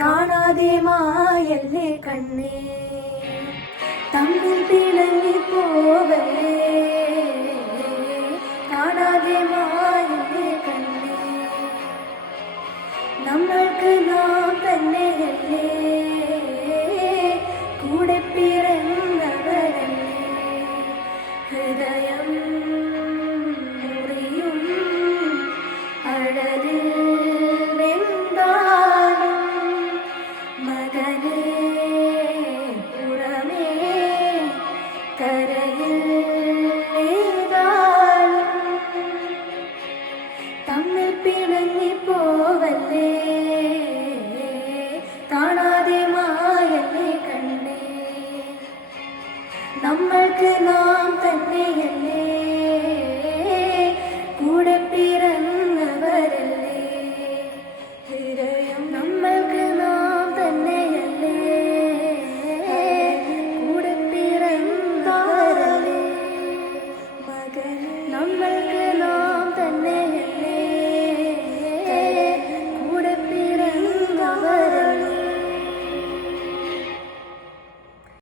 കാണാതെ മായല്ലേ കണ്ണേ തമ്മിൽ പിണങ്ങി പോവല്ലേ കാണാതെ മായല്ലേ കണ്ണേ നമ്മൾക്ക് നാം തന്നെയല്ലേ കൂടെ പിറന്നവരല്ലേ ഹൃദയം മുറിയും അഴലിൽ വെന്താലും മകനേ പുറമേ കരയിൽ ഏതാലും തമ്മിൽ പിണങ്ങി പോവല്ലേ കാണാതെ മായല്ലേ കണ്ണേ നമ്മൾക്ക് നാം തന്നെയല്ലേ കൂടെ പിറന്നവരല്ലേ ഹൃദയം നമ്മൾക്ക് നാം തന്നെയല്ലേ കൂടെ പിറന്നവരല്ലേ മകനേ നമ്മൾക്ക്